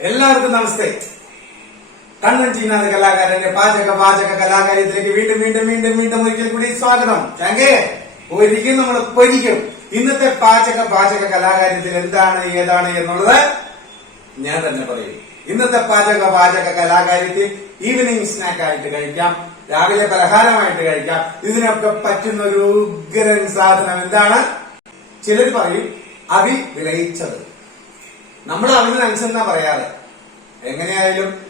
എല്ലാവർക്കും നമസ്തേ. കണ്ണൻ ചീനാ കലാകാരന്റെ പാചക പാചക കലാകാര്യത്തിലേക്ക് വീണ്ടും വീണ്ടും വീണ്ടും വീണ്ടും ഒരിക്കൽ കൂടി സ്വാഗതം. ചങ്കേ ഒരിക്കലും നമ്മൾ പൊരിക്കും ഇന്നത്തെ പാചക പാചക കലാകാര്യത്തിൽ എന്താണ് ഏതാണ് എന്നുള്ളത് ഞാൻ തന്നെ പറയും. ഇന്നത്തെ പാചക പാചക കലാകാര്യത്തിൽ ഈവനിങ് സ്നാക്ക് ആയിട്ട് കഴിക്കാം രാവിലെ പലഹാരമായിട്ട് കഴിക്കാം. ഇതിനൊക്കെ പറ്റുന്ന ഒരു ഉഗ്രൻ സാധനം എന്താണ്? ചിലർ പറയും അരി വിളയിച്ചത് അവന് മനസ്സെന്നാ പറയാറ്. എങ്ങനെയായാലും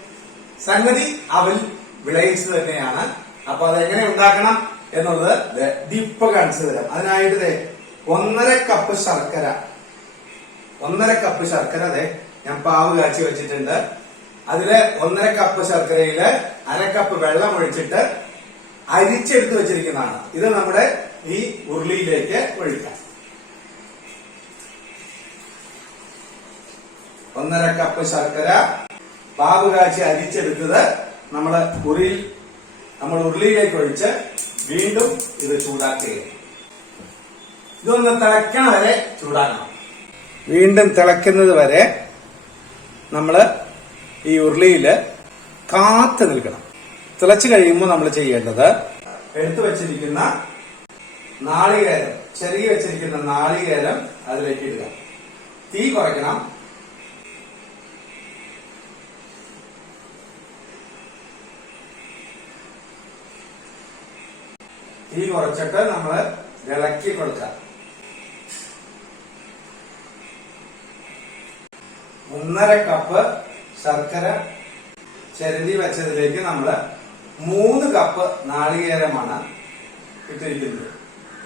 സംഗതി അവൻ വിളയിച്ചു തന്നെയാണ്. അപ്പൊ അതെങ്ങനെ ഉണ്ടാക്കണം എന്നുള്ളത് ദേ ദിപ്പ കാണിച്ചു തരാം. അതിനായിട്ട് ഒന്നര കപ്പ് ശർക്കര. ഒന്നര കപ്പ് ശർക്കര അതെ ഞാൻ പാവ് കാച്ചി വെച്ചിട്ടുണ്ട്. അതിൽ ഒന്നര കപ്പ് ശർക്കരയിൽ അര കപ്പ് വെള്ളം ഒഴിച്ചിട്ട് അരിച്ചെടുത്ത് വെച്ചിരിക്കുന്നതാണ്. ഇത് നമ്മുടെ ഈ ഉരുളിയിലേക്ക് ഒഴിക്കാം. ഒന്നര കപ്പ് ശർക്കര പാവ് കാച്ചി അരിച്ചെടുത്തത് നമ്മൾ ഉരുളിയിൽ നമ്മൾ ഉരുളിയിലേക്ക് ഒഴിച്ച് വീണ്ടും ഇത് ചൂടാക്കുക ഇതൊന്ന് തിളയ്ക്കണ വരെ ചൂടാക്കണം. വീണ്ടും തിളയ്ക്കുന്നത് വരെ നമ്മൾ ഈ ഉരുളിയിൽ കാത്തു നിൽക്കണം. തിളച്ചു കഴിയുമ്പോൾ നമ്മൾ ചെയ്യേണ്ടത് എടുത്തു വച്ചിരിക്കുന്ന നാളികേരം ചെറിയ വെച്ചിരിക്കുന്ന നാളികേരം അതിലേക്ക് ഇടുക. തീ കുറയ്ക്കണം. തീ കുറച്ചിട്ട് നമ്മൾ ഇളക്കി കൊടുക്കാം ഒന്നര കപ്പ് ശർക്കര ചെരുതി വെച്ചതിലേക്ക് നമ്മൾ മൂന്ന് കപ്പ് നാളികേരമാണ് ഇട്ടിരിക്കുന്നത്.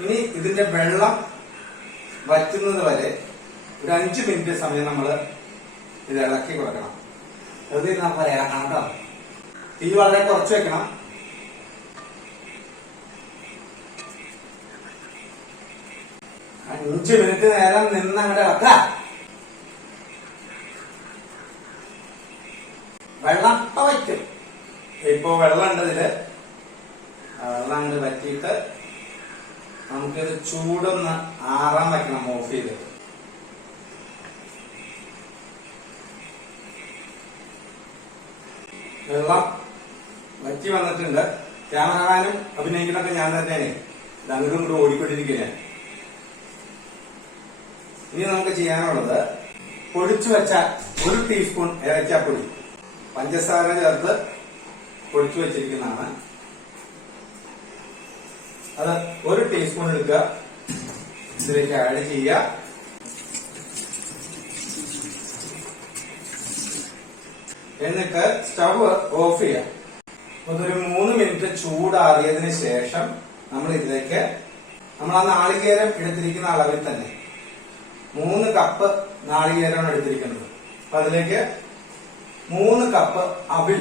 ഇനി ഇതിന്റെ വെള്ളം വറ്റുന്നത് വരെ ഒരു അഞ്ചു മിനിറ്റ് സമയം നമ്മൾ ഇത് ഇളക്കി കൊടുക്കണം. അത് ഞാൻ പറയാം കേട്ടോ. തീ വളരെ കുറച്ച് വെക്കണം. അഞ്ചു മിനിറ്റ് നേരം നിന്ന് അങ്ങോട്ട് ഇളക്ക വെള്ളം ഇപ്പൊ വയ്ക്കും. ഇപ്പൊ വെള്ളം ഉണ്ട് ഇതിൽ. വെള്ളം അങ്ങോട്ട് വറ്റിയിട്ട് നമുക്കിത് ചൂടൊന്ന് ആറാൻ വയ്ക്കണം ഓഫ് ചെയ്ത് വെള്ളം വറ്റി വന്നിട്ടുണ്ട്. ക്യാമറമാനും അഭിനയിക്കുന്നൊക്കെ ഞാൻ തന്നെയാണ്. ഇത് അങ്ങോട്ടും ഇങ്ങോട്ടും ഓടിക്കൊണ്ടിരിക്കുകയാണ്. ഇനി നമുക്ക് ചെയ്യാനുള്ളത് പൊടിച്ചു വെച്ച ഒരു ടീസ്പൂൺ ഏലക്കാപ്പൊടി. പഞ്ചസാര ചേർത്ത് പൊടിച്ചു വെച്ചിരിക്കുന്നതാണ്. അത് ഒരു ടീസ്പൂൺ എടുക്കുക ഇതിലേക്ക് ആഡ് ചെയ്യുക. എന്നിട്ട് സ്റ്റവ് ഓഫ് ചെയ്യാം അതൊരു മൂന്ന് മിനിറ്റ് ചൂടാറിയതിന് ശേഷം നമ്മൾ ഇതിലേക്ക് നമ്മൾ ആ നാളികേരം എടുത്തിരിക്കുന്ന അളവിൽ തന്നെ മൂന്ന് കപ്പ് നാളികേരമാണ് എടുത്തിരിക്കുന്നത്. അപ്പൊ അതിലേക്ക് മൂന്ന് കപ്പ് അവിൽ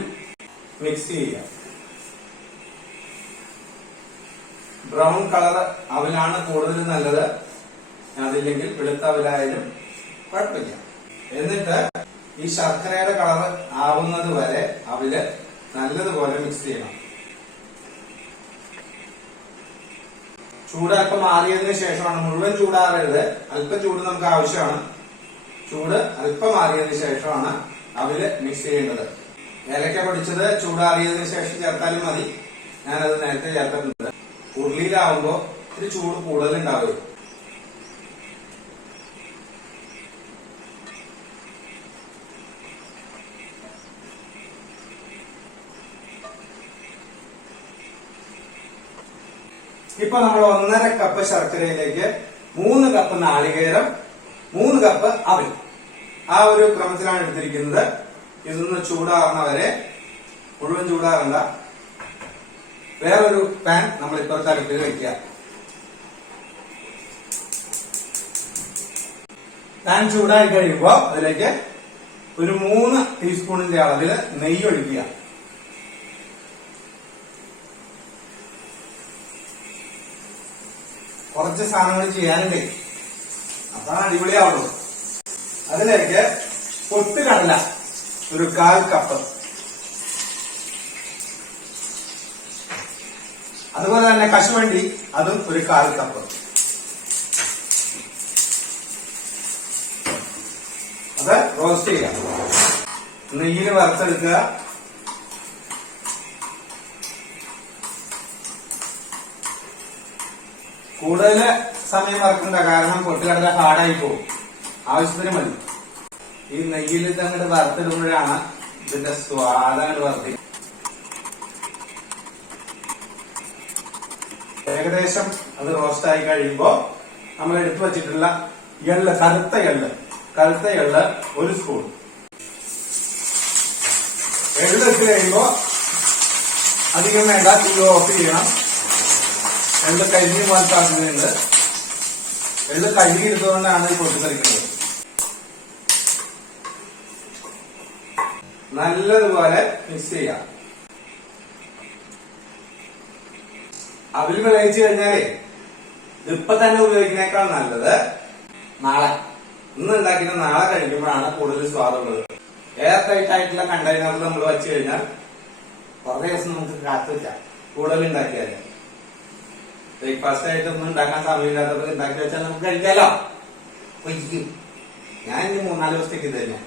മിക്സ് ചെയ്യുക. ബ്രൗൺ കളർ അവിലാണ് കൂടുതൽ നല്ലത്. അതില്ലെങ്കിൽ വെളുത്ത അവിലായാലും കുഴപ്പമില്ല. എന്നിട്ട് ഈ ശർക്കരയുടെ കളർ ആവുന്നത് വരെ അവിൽ നല്ലതുപോലെ മിക്സ് ചെയ്യണം. ചൂട് അല്പം മാറിയതിനു ശേഷമാണ്. മുഴുവൻ ചൂടാറരുത്. അല്പം ചൂട് നമുക്ക് ആവശ്യമാണ്. ചൂട് അല്പം മാറിയതിനു ശേഷമാണ് അവിൽ മിക്സ് ചെയ്യേണ്ടത്. ഏലക്ക പൊടിച്ചത് ചൂടാറിയതിനു ശേഷം ചേർത്താലും മതി. ഞാനത് നേരത്തെ ചേർത്തിട്ടുണ്ട്. ഉരുളിയിലാവുമ്പോ ഒരു ചൂട് കൂടുതൽ ഇപ്പൊ നമ്മൾ ഒന്നര കപ്പ് ശർക്കരയിലേക്ക് മൂന്ന് കപ്പ് നാളികേരം മൂന്ന് കപ്പ് അവൽ. ആ ഒരു ക്രമത്തിലാണ് എടുത്തിരിക്കുന്നത്. ഇതൊന്ന് ചൂടാറുന്ന വരെ മുഴുവൻ ചൂടാറണ്ട വേറൊരു പാൻ നമ്മൾ ഇപ്പുറത്തെ അടുപ്പിൽ വയ്ക്കുക പാൻ ചൂടായി കഴിയുമ്പോൾ അതിലേക്ക് ഒരു മൂന്ന് ടീസ്പൂണിന്റെ അളവിൽ നെയ്യ് ഒഴിക്കുക കുറച്ച് സാധനങ്ങൾ ചെയ്യാനുണ്ട്. അതാണ് അടിപൊളിയാവുള്ളൂ അതിലേക്ക് പൊട്ടുകടല ഒരു കാൽ കപ്പ്. അതുപോലെ തന്നെ കശുവണ്ടി അതും ഒരു കാൽ കപ്പ്. അത് റോസ്റ്റ് ചെയ്യാം നെയ്യിൽ വറുത്തെടുക്കുക. കൂടുതൽ സമയം വറക്കണ്ട കാരണം പൊട്ടുകടല ഹാർഡായി പോകും ആവശ്യത്തിന് മതി. ഈ നെയ്യിൽ ഇത് വറുത്തിടുമ്പോഴാണ് ഇതിന്റെ സ്വാദം അങ്ങോട്ട് വർദ്ധിക്കും. ഏകദേശം അത് റോസ്റ്റ് ആയി കഴിയുമ്പോ നമ്മൾ എടുത്തു വച്ചിട്ടുള്ള എള്ള് കറുത്ത എള്ള്. കറുത്ത എള്ള് ഒരു സ്പൂൺ എള്ള് ഇട്ട് കഴിയുമ്പോ അധികം വേണ്ട തീ ഓഫ് ചെയ്യണം. എള്ള് കരിഞ്ഞു പോകാൻ സാധ്യതയുണ്ട് എടുത്തുകൊണ്ടാണ് ഈ പൊട്ടിത്തെറിക്കുന്നത് നല്ലതുപോലെ മിക്സ് ചെയ്യാം. അവിൽ വിളയിച്ചു കഴിഞ്ഞാലേ ഇപ്പൊ തന്നെ ഉപയോഗിക്കുന്നേക്കാൾ നല്ലത് നാളെ. ഇന്ന് ഉണ്ടാക്കിയിട്ട് നാളെ കഴിക്കുമ്പോഴാണ് കൂടുതൽ സ്വാദുള്ളത് എയർ ടൈറ്റ് ആയിട്ടുള്ള കണ്ടെയ്നറിൽ നമ്മൾ വെച്ച് കഴിഞ്ഞാൽ കുറേ ദിവസം നമുക്ക് കാത്തു കൂടുതൽ ഉണ്ടാക്കിയാൽ ബ്രേക്ക്ഫാസ്റ്റ് ആയിട്ട് ഒന്നും ഉണ്ടാക്കാൻ സമയമില്ലാത്തപ്പോൾ ഉണ്ടാക്കി വെച്ചാൽ നമുക്ക് കഴിക്കാലോ? കഴിക്കും ഞാൻ ഇനി മൂന്നാൽ ദിവസത്തേക്ക് ഇത് തന്നെ.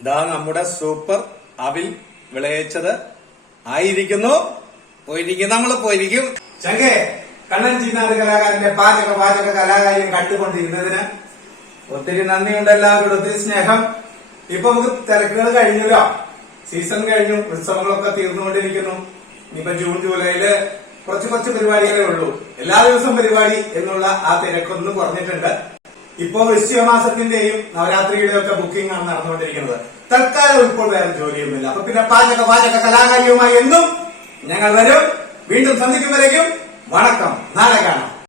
ഇതാ നമ്മുടെ സൂപ്പർ അവിൽ വിളയിച്ചത്. ആയിരിക്കുന്നു. പോയിരിക്കും നമ്മൾ പോയിരിക്കും. ചങ്കേ! കണ്ണൻ ചീനാട് കലാകാരന്റെ പാചക പാചക കലാകാരിയും കണ്ടുകൊണ്ടിരുന്നതിന് ഒത്തിരി നന്ദിയുണ്ട് എല്ലാവരോടും ഒത്തിരി സ്നേഹം. ഇപ്പൊ നമുക്ക് തിരക്കുകൾ കഴിഞ്ഞല്ലോ. സീസൺ കഴിഞ്ഞു ഉത്സവങ്ങളൊക്കെ തീർന്നുകൊണ്ടിരിക്കുന്നു. ഇനിയിപ്പൊ ജൂൺ ജൂലൈയിൽ കുറച്ച് കുറച്ച് പരിപാടികളേ ഉള്ളൂ. എല്ലാ ദിവസവും പരിപാടി എന്നുള്ള ആ തിരക്കൊന്ന് കുറഞ്ഞിട്ടുണ്ട്. ഇപ്പോ വൃശ്ചികമാസത്തിന്റെയും നവരാത്രിയുടെയും ഒക്കെ ബുക്കിംഗ് ആണ് നടന്നുകൊണ്ടിരിക്കുന്നത്. തൽക്കാലം ഇപ്പോൾ വേറെ ജോലിയൊന്നുമില്ല. അപ്പൊ പിന്നെ പാചക പാചക കലാകാരിയുമായി എന്നും ഞങ്ങൾ വരും. വീണ്ടും സന്ധിക്കും വരയ്ക്കും வணக்கம் நாளை காணும்